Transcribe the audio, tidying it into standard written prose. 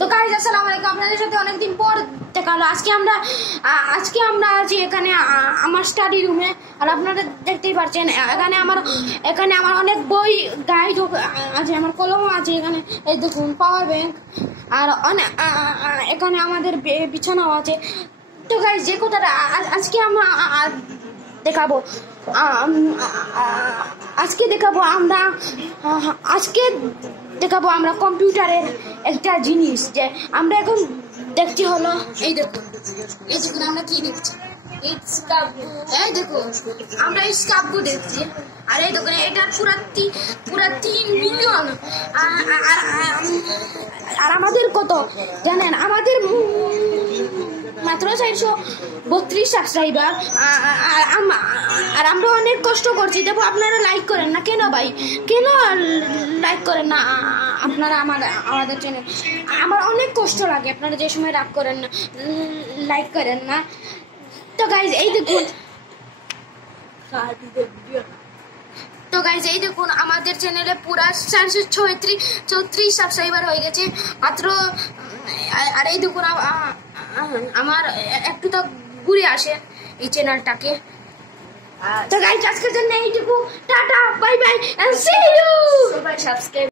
তো গাইস আসসালামু আলাইকুম, আপনাদের সাথে অনেকদিন পর দেখা হলো। আজকে আমরা আছি এখানে আমার স্টাডি রুমে। আর আপনারা দেখতেই পাচ্ছেন এখানে আমার অনেক বই গাইড আছে, আমার কলমও আছে এখানে, এই দেখুন পাওয়ার ব্যাংক, আর অনেক এখানে আমাদের বিছানাও আছে। তো গাইস যে কথাটা আজকে আমরা দেখাবো, আমরা কম্পিউটারের একটা জিনিস যে আমরা এখন দেখছি হলো এই দেখুন আমরা কি দেখছি, এই দেখুন আমরা স্কাবু দেখছি। আর এই দেখুন এটার পুরা 3 মিলিয়ন। আর আমাদের কত জানেন, আমাদের মাত্র 432 সাবস্ক্রাইবার। আর আমরা অনেক কষ্ট করছি, দেখো আপনারা লাইক করেন না কেন ভাই? কেন লাইক করেন না আপনারা আমাদের চ্যানেল? আমার অনেক কষ্ট লাগে, আপনারা যে সময় রাগ করেন না, লাইক করেন না। তো গাইজ এই দেখুন আমাদের চ্যানেলে পুরা 434 সাবস্ক্রাইবার হয়ে গেছে মাত্র। আর এই দেখুন আমার একটু তো ঘুরে আসে এই চ্যানেলটাকে। তো গাইজ আজকের জন্য এইটুকু, টাটা, bye bye and see you. সবাই সাবস্ক্রাইব